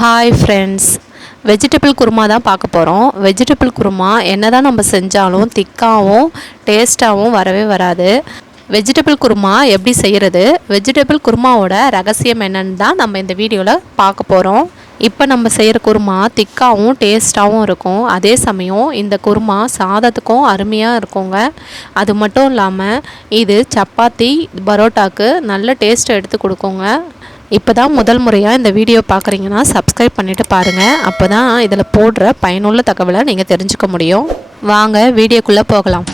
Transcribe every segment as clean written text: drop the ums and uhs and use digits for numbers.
Hi friends, vegetable kurma தான் பார்க்க போகிறோம். வெஜிடபிள் குருமா என்ன தான் நம்ம செஞ்சாலும் திக்காகவும் டேஸ்ட்டாகவும் வரவே வராது. வெஜிடபிள் குருமா எப்படி செய்கிறது, வெஜிடபிள் குருமாவோட ரகசியம் என்னன்னு தான் நம்ம இந்த வீடியோவில் பார்க்க போகிறோம். இப்போ நம்ம செய்கிற குருமா திக்காகவும் டேஸ்ட்டாகவும் இருக்கும். அதே சமயம் இந்த குருமா சாதத்துக்கும் அருமையாக இருக்குங்க. அது மட்டும் இல்லாமல் இது சப்பாத்தி பரோட்டாக்கு நல்ல டேஸ்ட்டை எடுத்து கொடுக்குங்க. இப்போ தான் முதல் முறையாக இந்த வீடியோ பார்க்குறீங்கன்னா சப்ஸ்கிரைப் பண்ணிவிட்டு பாருங்கள். அப்போ தான் இதில் போடுற பயனுள்ள தகவலை நீங்கள் தெரிஞ்சுக்க முடியும். வாங்க வீடியோக்குள்ளே போகலாம்.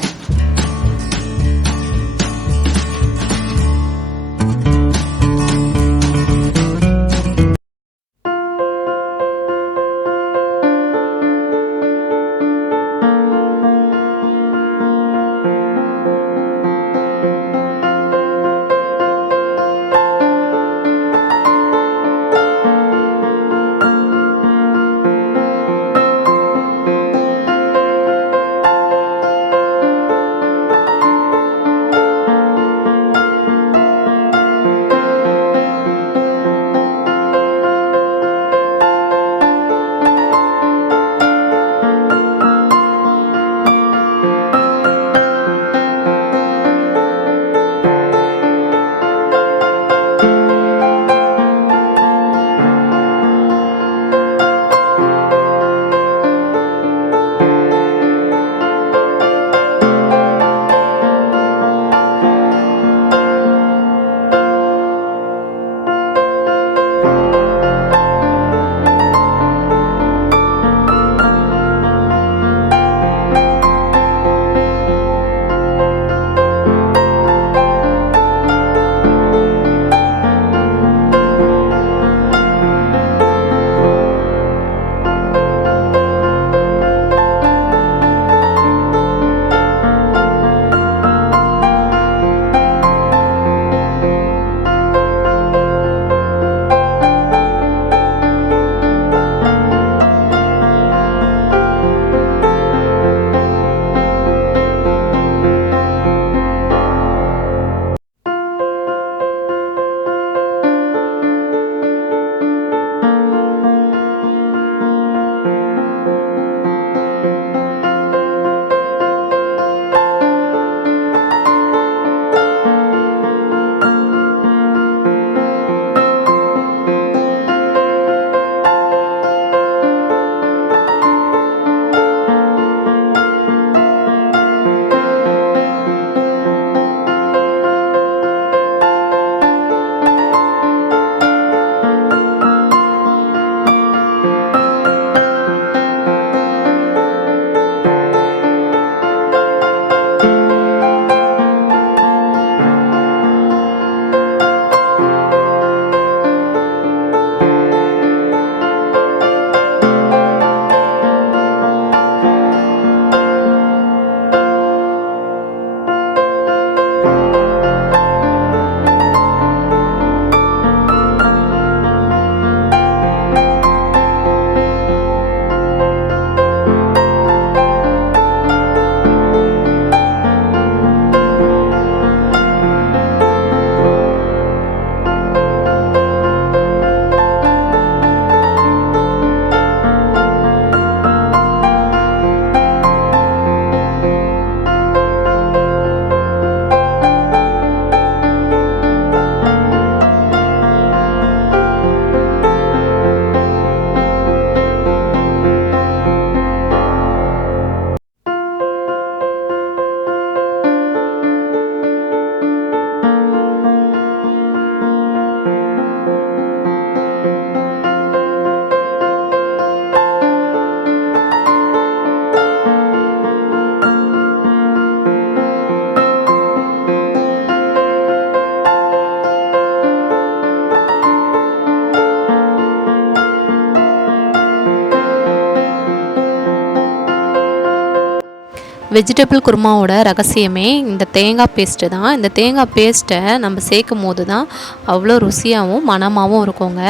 வெஜிடபிள் குருமாவோட ரகசியமே இந்த தேங்காய் பேஸ்ட்டு தான். இந்த தேங்காய் பேஸ்ட்டை நம்ம சேர்க்கும் போது தான் அவ்வளோ ருசியாகவும் மணமாகவும் இருக்குங்க.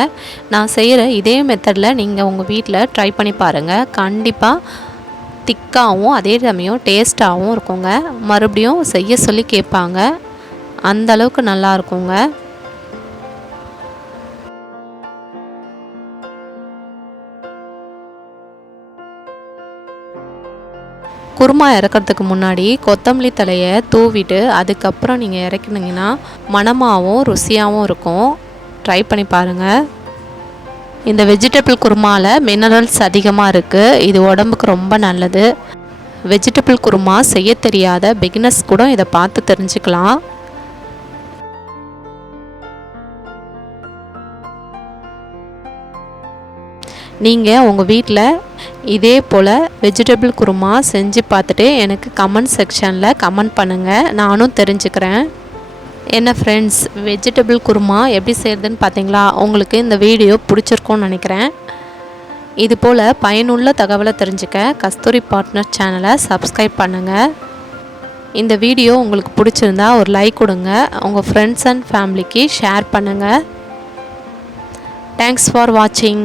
நான் செய்கிற இதே மெத்தடில் நீங்கள் உங்கள் வீட்டில் ட்ரை பண்ணி பாருங்கள். கண்டிப்பாக திக்காகவும் அதே சமயம் டேஸ்ட்டாகவும் இருக்குங்க. மறுபடியும் செய்ய சொல்லி கேட்பாங்க. அந்தளவுக்கு நல்லா இருக்குங்க. குருமா இறக்கிறதுக்கு முன்னாடி கொத்தமல்லி தலையை தூவிட்டு அதுக்கப்புறம் நீங்கள் இறக்குனீங்கன்னா மணமாகவும் ருசியாகவும் இருக்கும். ட்ரை பண்ணி பாருங்கள். இந்த வெஜிடபிள் குருமாவில் மினரல்ஸ் அதிகமாக இருக்குது. இது உடம்புக்கு ரொம்ப நல்லது. வெஜிடபிள் குருமா செய்ய தெரியாத பிகினர்ஸ் கூட இதை பார்த்து தெரிஞ்சுக்கலாம். நீங்கள் உங்கள் வீட்டில் இதே போல் வெஜிடபிள் குருமா செஞ்சு பார்த்துட்டு எனக்கு கமெண்ட் செக்ஷனில் கமெண்ட் பண்ணுங்கள், நானும் தெரிஞ்சுக்கிறேன். என்ன ஃப்ரெண்ட்ஸ், வெஜிடபிள் குருமா எப்படி செய்கிறதுன்னு பார்த்தீங்களா? உங்களுக்கு இந்த வீடியோ பிடிச்சிருக்கும்னு நினைக்கிறேன். இது போல் பயனுள்ள தகவலை தெரிஞ்சுக்க கஸ்தூரி பார்ட்னர் சேனலை சப்ஸ்கிரைப் பண்ணுங்கள். இந்த வீடியோ உங்களுக்கு பிடிச்சிருந்தா ஒரு லைக் கொடுங்க. உங்கள் ஃப்ரெண்ட்ஸ் அண்ட் ஃபேமிலிக்கு ஷேர் பண்ணுங்கள். தேங்க்ஸ் ஃபார் வாட்சிங்.